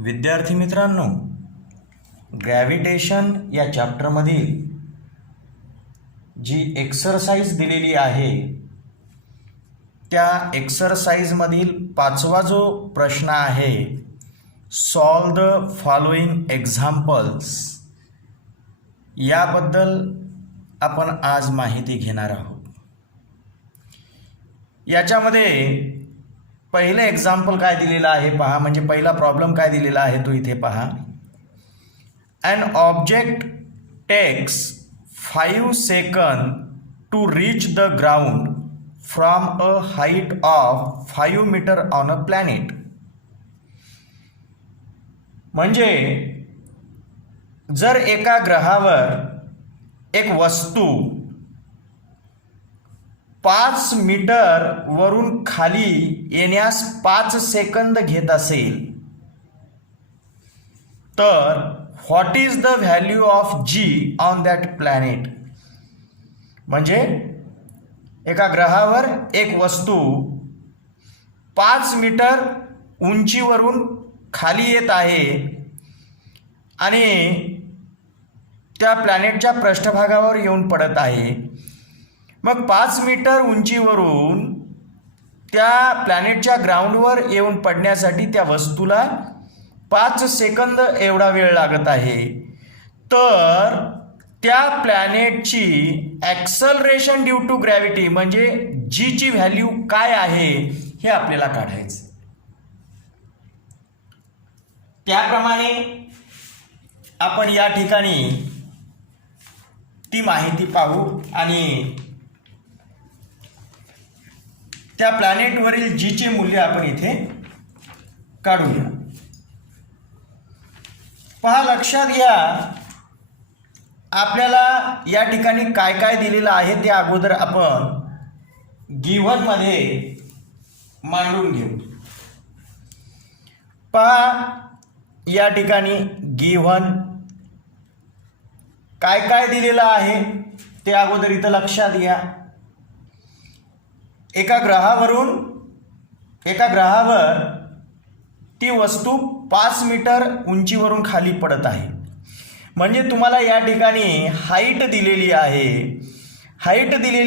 विद्यार्थी मित्रांनो, ग्रॅव्हिटेशन या चॅप्टरमधील जी एक्सरसाइज दिलेली आहे त्या एक्सरसाइजमधील 5वा जो प्रश्न आहे, सॉल्व द फॉलोइंग एक्झाम्पल्स, याबद्दल आपण आज माहिती घेणार आहोत. याच्यामध्ये पहिले एक्झाम्पल काय दिलेलं आहे पहा, म्हणजे पहिला प्रॉब्लेम काय दिलेला आहे तो इथे पहा. An object takes 5 seconds to reach the ground from a height of 5 meters on a planet. म्हणजे जर एका ग्रहावर एक वस्तू 5 मीटर वरून खाली येण्यास 5 सेकंद घेत असेल तर what is the value of G on that planet. म्हणजे एका ग्रहावर एक वस्तू 5 मीटर उंचीवरून खाली येत आहे आणि त्या प्लॅनेटच्या पृष्ठभागावर येऊन पडत आहे. मग 5 मीटर उंचीवरून त्या प्लॅनेटच्या ग्राउंडवर येऊन पडण्यासाठी त्या वस्तूला 5 सेकंद एवढा वेळ लागत आहे. तर त्या प्लॅनेटची ॲक्सलरेशन ड्यू टू ग्रॅव्हिटी म्हणजे जीची व्हॅल्यू काय आहे हे आपल्याला काढायचं. त्याप्रमाणे आपण या ठिकाणी ती माहिती पाहू आणि त्या प्लॅनेटवरील जीचे मूल्य आपण इथे काढूया. पहा, लक्षात घ्या, आपल्याला या ठिकाणी काय काय दिलेलं आहे ते अगोदर आपण गिव्हन मध्ये मांडून घेऊ. पहा, या ठिकाणी गिव्हन काय काय दिलेलं आहे ते अगोदर इथं लक्षात घ्या. एका ग्रहावर ती वस्तू 5 मीटर उंचीवरून खाली पडत आहे. म्हणजे तुम्हाला या ठिकाणी हाईट दिलेली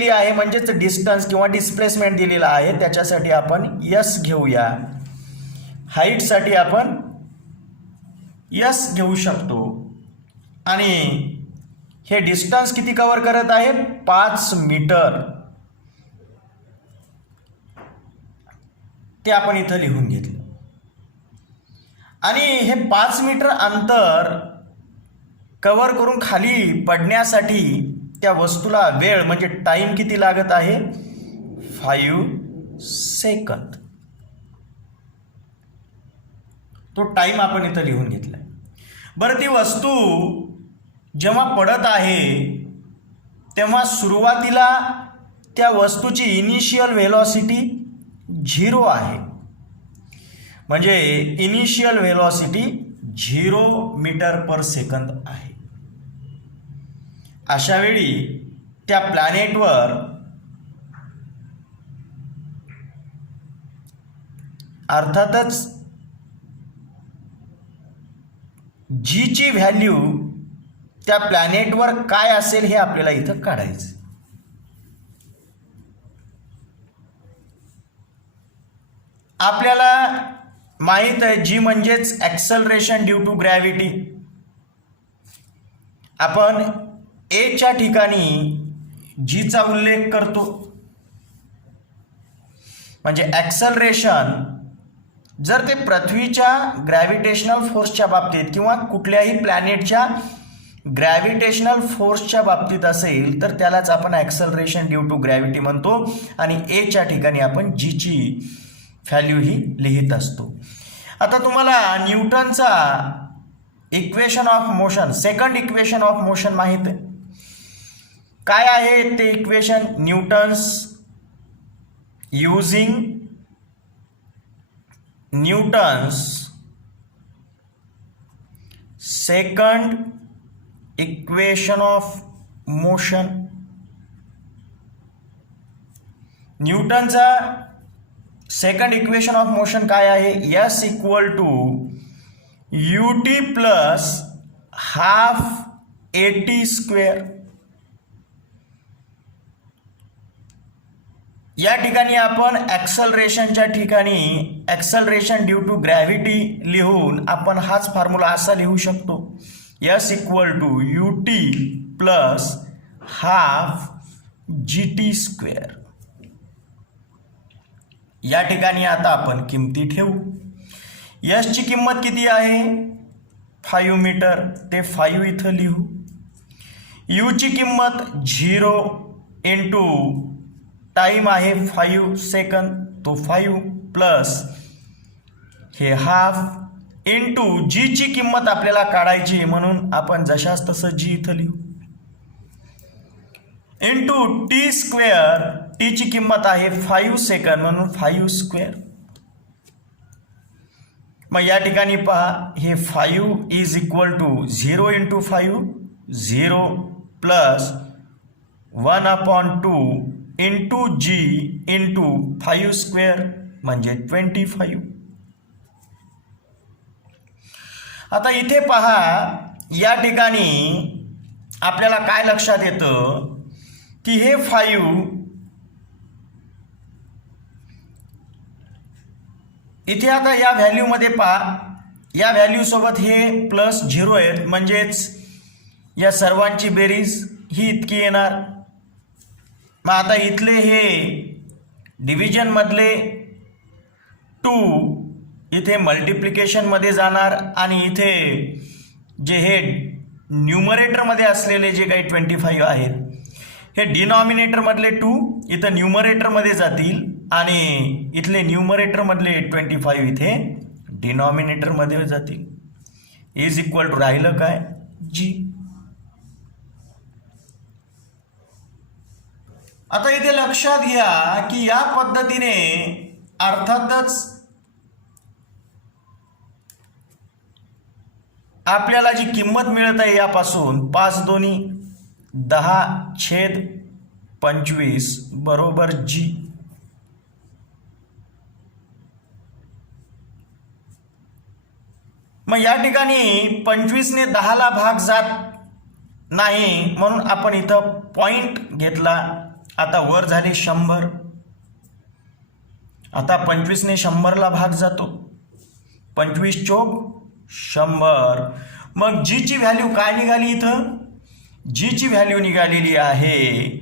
आहे म्हणजेच डिस्टन्स किंवा डिस्प्लेसमेंट दिलेला आहे. त्याच्यासाठी आपण यस घेऊया. हाईटसाठी आपण यस घेऊ शकतो आणि हे डिस्टन्स किती कव्हर करत आहे, 5 मीटर. ते आपण इथं लिहून घेतलं आणि हे 5 मीटर अंतर कव्हर करून खाली पडण्यासाठी त्या वस्तूला वेळ म्हणजे टाइम किती लागत आहे, 5 सेकंद. तो टाइम आपण इथं लिहून घेतलाय. बरं, ती वस्तू जेव्हा पडत आहे तेव्हा सुरुवातीला त्या वस्तूची इनिशियल व्हेलॉसिटी 0 आहे. म्हणजे इनिशियल व्हेलॉसिटी 0 मीटर पर सेकंद आहे. अशा वेळी त्या प्लॅनेटवर अर्थातच जीची व्हॅल्यू त्या प्लॅनेटवर काय असेल हे आपल्याला इथं काढायचं. आपल्याला माहित आहे जी म्हणजेच ॲक्सलरेशन ड्यू टू ग्रॅव्हिटी. आपण एच्या ठिकाणी जीचा उल्लेख करतो. म्हणजे ॲक्सलरेशन जर ते पृथ्वीच्या ग्रॅव्हिटेशनल फोर्सच्या बाबतीत किंवा कुठल्याही प्लॅनेटच्या ग्रॅव्हिटेशनल फोर्सच्या बाबतीत असेल तर त्यालाच आपण ॲक्सलरेशन ड्यू टू ग्रॅव्हिटी म्हणतो आणि एच्या ठिकाणी आपण जीची व्हॅल्यू ही लिहित असतो. आता तुम्हाला न्यूटनचा equation of motion, second equation of motion माहित आहे. काय आहे ते इक्वेशन, Newton's second equation of motion. न्यूटनचा सेकंड इक्वेशन ऑफ मोशन काय आहे, S equal to ut plus half at square. या ठिकाणी आपण ॲक्सलरेशनच्या ठिकाणी ॲक्सलरेशन ड्यू टू ग्रॅव्हिटी लिहून आपण हाच फॉर्म्युला असा लिहू शकतो, S equal to ut plus half gt square. या ठिकाणी आता आपण किमती ठेवू. यसची किंमत किती आहे 5 मीटर, ते 5 इथं लिहू. यूची किंमत 0 इंटू टाईम आहे 5 सेकंद, तो 5 प्लस हे हाफ इंटू जीची किंमत आपल्याला काढायची म्हणून आपण जशास तसं जी इथं लिहू, इंटू टी स्क्वेअर. टीची किंमत आहे 5 सेकंद म्हणून 5 स्क्वेअर. मग या ठिकाणी पहा हे 5 is equal to 0 into 5 0 plus 1/2 into G into 5 square म्हणजे 25. आता इथे पहा या ठिकाणी आपल्याला काय लक्षात येतं की हे 5 इथे आता या व्हॅल्यूमध्ये पहा, या व्हॅल्यूसोबत हे प्लस 0 आहेत म्हणजेच या सर्वांची बेरीज ही इतकी येणार. मग आता इथले हे डिव्हिजनमधले 2 इथे मल्टिप्लिकेशनमध्ये जाणार आणि इथे जे हे न्यूमरेटरमध्ये असलेले जे काही 25 आहेत हे डिनॉमिनेटरमधले 2 इथं न्यूमरेटरमध्ये जातील आणि इथले न्यूमरेटरमधले 25 इथे डिनॉमिनेटरमध्ये जातील. इज इक्वल टू राहिलं काय जी. आता इथे लक्षात घ्या की या पद्धतीने अर्थातच आपल्याला जी किंमत मिळत आहे यापासून 5 दोन्ही 10/25 बरोबर जी. मग या ठिकाणी 25ने 10ला भाग जात नाही म्हणून आपण इथं पॉइंट घेतला. आता वर झाले 100. आता 25ने 100ला भाग जातो, 25 चोक 100. मग जीची व्हॅल्यू काय निघाली इथं, जीची व्हॅल्यू निघालेली आहे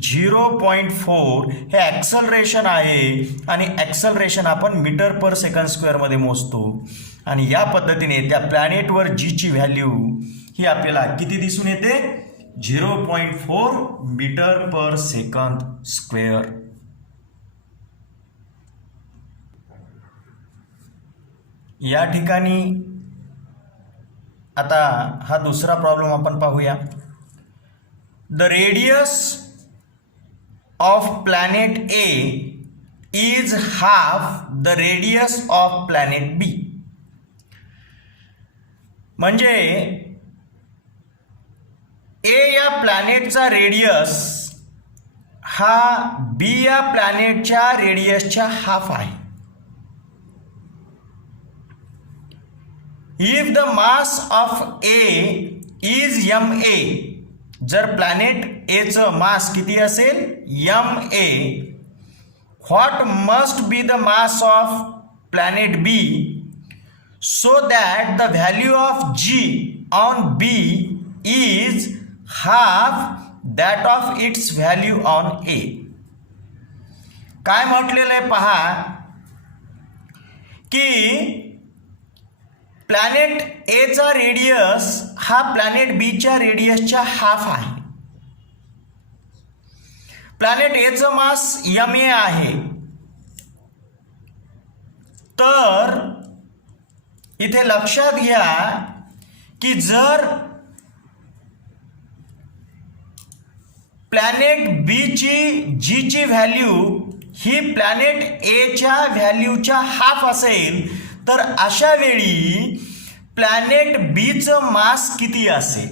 0.4. हे ॲक्सलरेशन आहे आणि ॲक्सलरेशन आपण मीटर पर सेकंड स्क्वेअरमध्ये मोजतो आणि या पद्धतीने त्या प्लॅनेटवर जीची व्हॅल्यू ही आपल्याला किती दिसून येते 0.4 मीटर पर सेकंद स्क्वेअर. या ठिकाणी आता हा दुसरा प्रॉब्लेम आपण पाहूया. The radius of planet A is half the radius of planet B. म्हणजे ए या प्लॅनेटचा रेडियस हा बी या प्लॅनेटच्या रेडियसच्या हाफ आहे. If the mass of A is ma, जर प्लॅनेट एचं मास किती असेल ma, what must be the mass of planet B so that the value of g on b is half that of its value on a. काय म्हटलेलं आहे पहा की planet ए चा रेडियस हा प्लॅनेट बी च्या रेडियसच्या हाफ आहे. प्लॅनेट ए चं मास ma आहे, तर इथे लक्षात घ्या की जर प्लॅनेट बी ची जी ची व्हॅल्यू ही प्लॅनेट ए च्या व्हॅल्यूच्या हाफ असेल तर अशा वेळी प्लॅनेट बी चं मास किती असेल.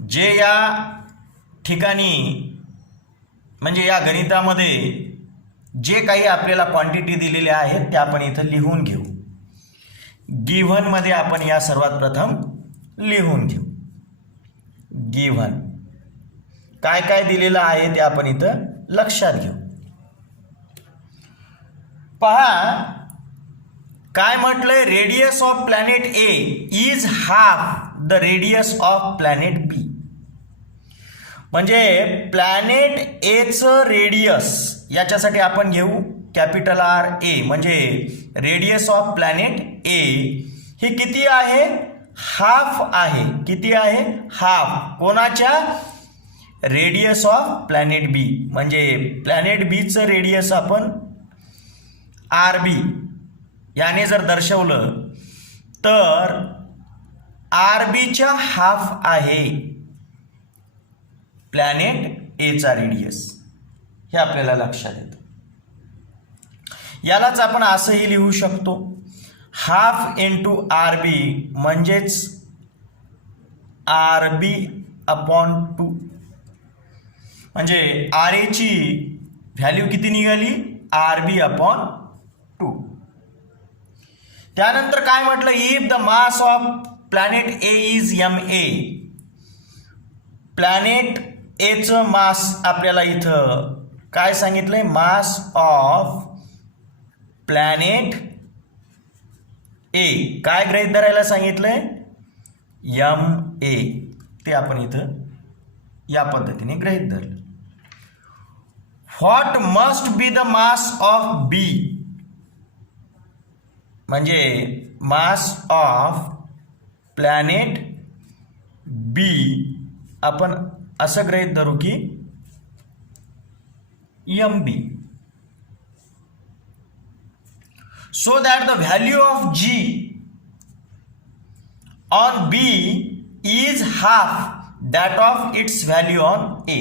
जे या ठिकाणी म्हणजे या गणितामध्ये जे काही आपल्याला क्वांटिटी दिलेल्या आहेत त्या आपण इथं लिहून घेऊ. गिव्हन मध्ये आपण या सर्वात प्रथम लिहून घेऊ. गिव्हन काय काय दिलेलं आहे ते आपण इथं लक्षात घेऊ. पहा काय म्हटलंय, radius of planet A is half the radius of planet B. म्हणजे प्लॅनेट एचं रेडियस याच्यासाठी आपण घेऊ कॅपिटल आर ए. म्हणजे रेडियस ऑफ प्लॅनेट ए हे किती आहे, हाफ आहे. किती आहे, हाफ. कोणाच्या, रेडियस ऑफ प्लॅनेट बी. म्हणजे प्लॅनेट बीचं रेडियस आपण आर बी याने जर दर्शवलं तर आर बीच्या हाफ आहे प्लॅनेट एचा रेडियस. हे आपल्याला लक्षात येतं. यालाच आपण असंही लिहू शकतो, हाफ इंटू आर बी म्हणजेच आर बी अपॉन 2. म्हणजे आर एची व्हॅल्यू किती निघाली, आर बी अपॉन 2. त्यानंतर काय म्हटलं, if the mass of planet A is M A. Planet एचं मास आपल्याला इथं काय सांगितलंय, मास ऑफ प्लॅनेट ए काय गृहीत धरायला सांगितलंय, एम ए. ते आपण इथं या पद्धतीने गृहीत धरलं. What must be the mass of B. म्हणजे मास ऑफ प्लॅनेट बी आपण असं गृहीत धरू की M B. So that the value of G on B is half that of its value on A.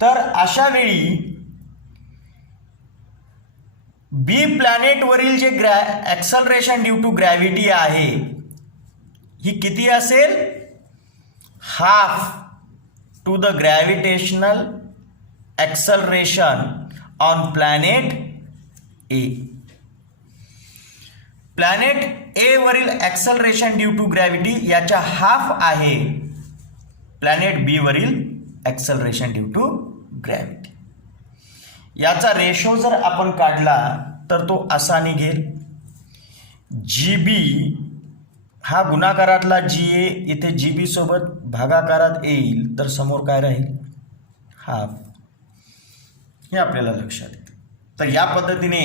तर अशा वेळी बी प्लॅनेटवरील जे ॲक्सलरेशन ड्यू टू ग्रॅव्हिटी आहे ही किती असेल, half to the gravitational acceleration on planet A. Planet A वरील acceleration due to gravity याच्या हाफ आहे प्लॅनेट बी वरील ॲक्सलरेशन ड्यू टू ग्रॅव्हिटी. याचा रेशो जर आपण काढला तर तो असा निघेल, जी बी हा गुणाकारातला जी ए इथे जी बी सोबत भागाकारात येईल तर समोर काय राहील, हाफ. हे आपल्याला लक्षात येतं. तर या पद्धतीने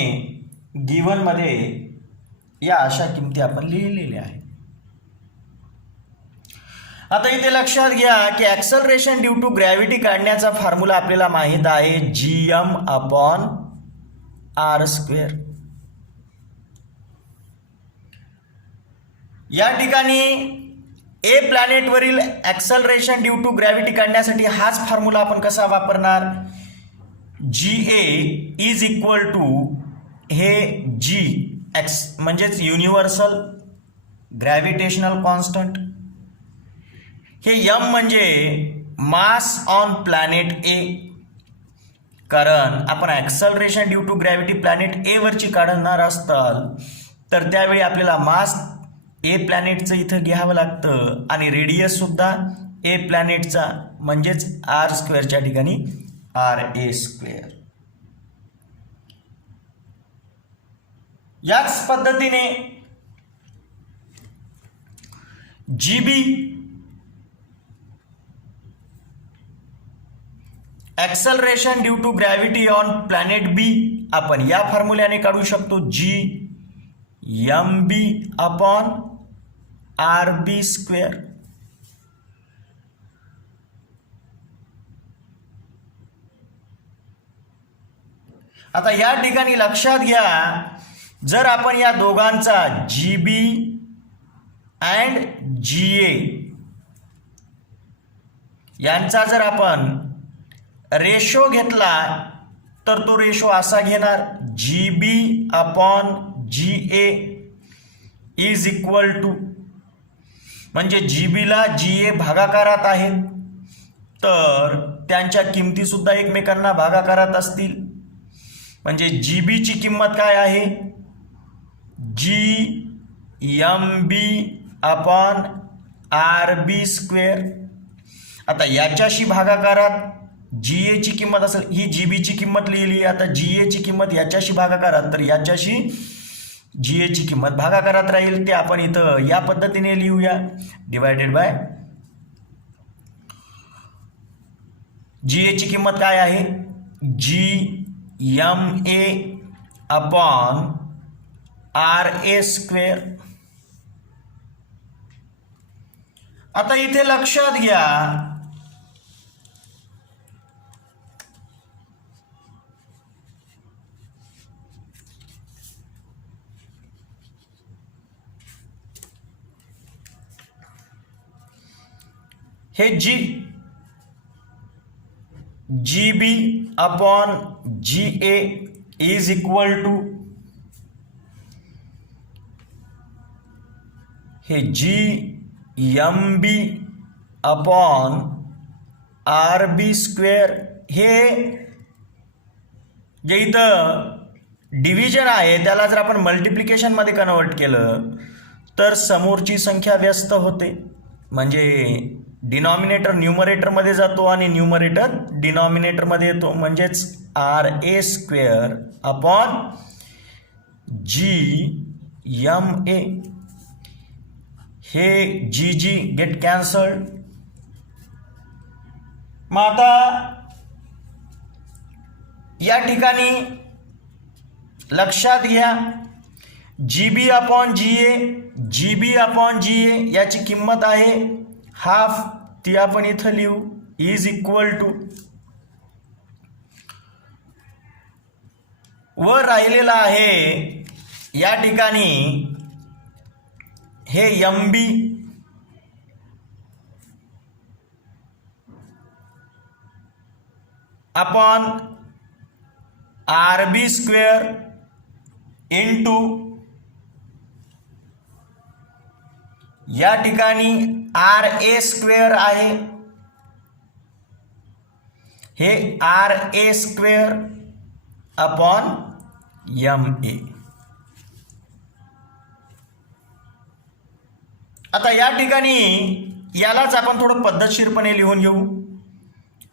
गिव्हनमध्ये या अशा किमती आपण लिहिलेल्या आहेत. आता इथे लक्षात घ्या की ॲक्सलरेशन ड्यू टू ग्रॅव्हिटी काढण्याचा फॉर्म्युला आपल्याला माहित आहे, G M upon R square. या ठिकाणी ए प्लॅनेटवरील ॲक्सलरेशन ड्यू टू ग्रॅव्हिटी काढण्यासाठी हाच फॉर्म्युला आपण कसा वापरणार, G A is equal to हे जी एक्स म्हणजेच युनिव्हर्सल ग्रॅव्हिटेशनल कॉन्स्टंट. हे यम म्हणजे मास ऑन प्लॅनेट ए. कारण आपण acceleration due to gravity planet A वरची काढणार असताल तर त्यावेळी आपल्याला मास ए प्लॅनेटचं इथं घ्यावं लागतं आणि रेडियस सुद्धा ए प्लॅनेटचा म्हणजेच आर स्क्वेअरच्या ठिकाणी आर ए स्क्वेअर. याच पद्धतीने G B acceleration due to gravity on planet B आपण या फॉर्म्युल्याने काढू शकतो, G M B upon R B square. आता या ठिकाणी लक्षात घ्या, जर आपण या दोघांचा जी बी अँड जी ए यांचा जर आपण रेशो घेतला तर तो रेशो असा घेणार, G B upon G A is equal to, म्हणजे जी बीला जी ए भागाकारात आहेत तर त्यांच्या किमती सुद्धा एकमेकांना भागाकारात असतील. म्हणजे जी बीची किंमत काय आहे, G M B upon R B square. आता याच्याशी भागाकारात जी एची किंमत असेल, ही जी बीची किंमत लिहिली. आता जी एची किंमत याच्याशी भागाकारात, तर याच्याशी जी एची किंमत भागाकारात राहील. ते आपण इथं या पद्धतीने लिहूया, डिवायडेड बाय जी एची किंमत काय आहे, G M A upon R A square. आता इथे लक्षात घ्या, हे G B upon G A is equal to हे G M B upon R B square. हे जे इथं डिव्हिजन आहे त्याला जर आपण मल्टिप्लिकेशनमध्ये कन्वर्ट केलं तर समोरची संख्या व्यस्त होते. म्हणजे डिनॉमिनेटर न्यूमरेटरमध्ये जातो आणि न्यूमरेटर डिनॉमिनेटरमध्ये येतो. म्हणजेच R A square upon G M A. हे जी जी गेट कॅन्सल्ड. मग आता या ठिकाणी लक्षात घ्या, जी बी अपॉन जी ए, जी बी अपॉन जी ए याची किंमत आहे हाफ. ती आपण इथं लिहू, इज इक्वल टू वर राहिलेला आहे या ठिकाणी हे M B upon R B square into या ठिकाणी आर ए स्क्वेअर आहे. हे R A square upon M A. आता या ठिकाणी यालाच आपण थोडं पद्धतशीरपणे लिहून घेऊ.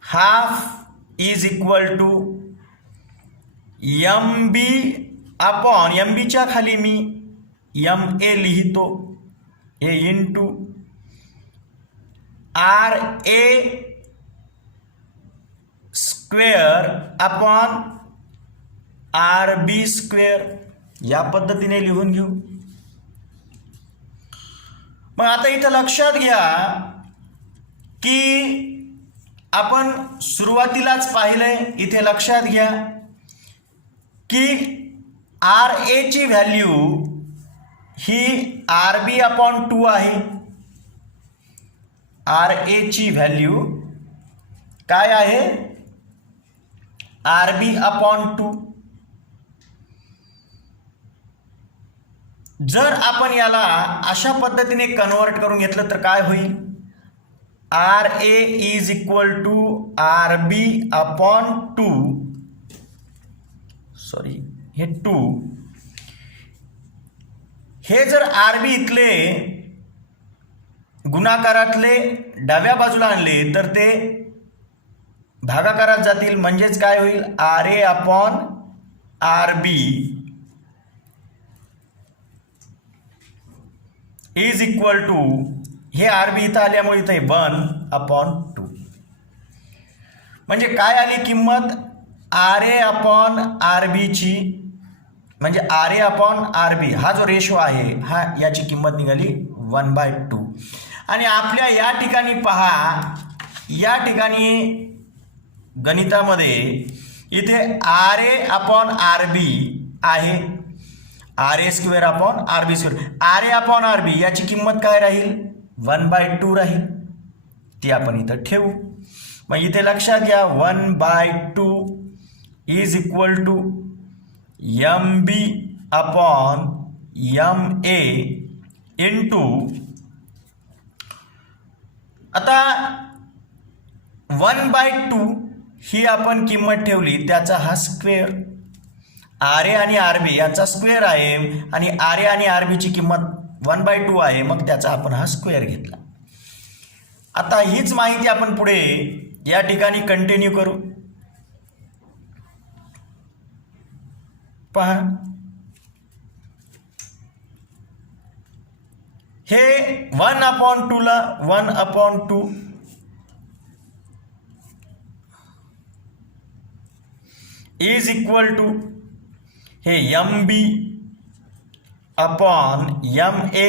Half is equal to M B upon M बीच्या खाली मी एम ए लिहितो, हे into R A square upon R B square. या पद्धतीने लिहून घेऊ. मग आता इथं लक्षात घ्या की आपण सुरुवातीलाच पाहिलंय, इथे लक्षात घ्या की आर ए ची व्हॅल्यू ही आर बी अपॉन 2 आहे. आर ए ची व्हॅल्यू काय आहे, आर बी अपॉन 2. जर आपण याला अशा पद्धतीने कन्वर्ट करून घेतलं तर काय होईल, R A is equal to R B upon 2, sorry हे 2. हे जर आर बी इथले गुणाकारातले डाव्या बाजूला आणले तर ते भागाकारात जातील. म्हणजेच काय होईल, R A upon R B is equal to हे आर बी इथं आल्यामुळे इथे 1/2. म्हणजे काय आली किंमत, आर ए अपॉन आर बीची, म्हणजे आर ए अपॉन आर बी हा जो रेशो आहे हा याची किंमत निघाली 1/2. आणि आपल्या या ठिकाणी पहा, या ठिकाणी गणितामध्ये इथे R A upon R B आहे, R A square upon R B square. R A upon R B याची किंमत काय राहील, 1/2 राहील. ती आपण इथं ठेवू. मग इथे लक्षात घ्या 1/2 is equal to M B upon M A into, आता 1/2 ही आपण किंमत ठेवली त्याचा हा स्क्वेअर. आर ए आणि आर बी यांचा स्क्वेअर आहे आणि आर ए आणि आर बीची किंमत 1/2 आहे, मग त्याचा आपण हा स्क्वेअर घेतला. आता हीच माहिती आपण पुढे या ठिकाणी कंटिन्यू करू. पहा, हे 1/2 ला 1/2 इज इक्वल टू हे M B upon M A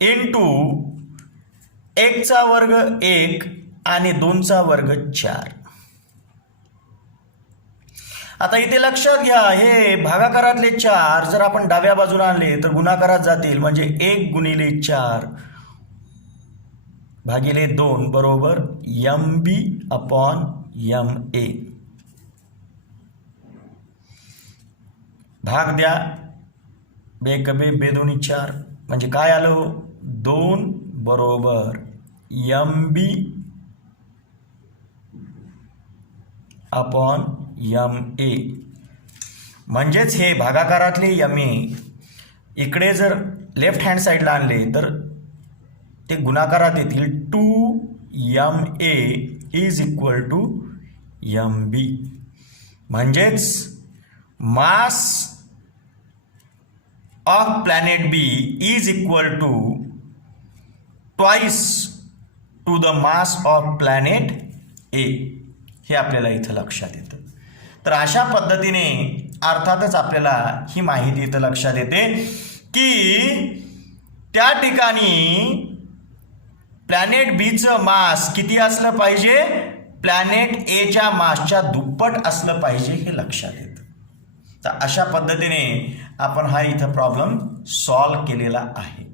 into 1चा वर्ग 1 आणि 2चा वर्ग 4. आता इथे लक्षात घ्या, हे भागाकारातले 4 जर आपण डाव्या बाजूला आणले तर गुणाकारात जातील, म्हणजे 1 गुणिले 4 भागिले 2 बरोबर M B upon M A. भाग द्या, बेकबे बेदोनी 4 म्हणजे काय आलं, 2 बरोबर M B upon M A. म्हणजेच हे भागाकारातले एम ए इकडे जर लेफ्ट हँड साईडला आणले तर ते गुणाकारात येतील. 2 MA is equal to M B. म्हणजेच mass of planet B is equal to twice to the mass of planet A. हे आपल्याला इथं लक्षात येतं. तर अशा पद्धतीने अर्थातच आपल्याला ही माहिती इथं लक्षात येते की त्या ठिकाणी प्लॅनेट बीचं मास किती असलं पाहिजे, प्लॅनेट एच्या मासच्या दुप्पट असलं पाहिजे, हे लक्षात येतं. तर अशा पद्धतीने आपण हा इथं प्रॉब्लेम सॉल्व केलेला आहे.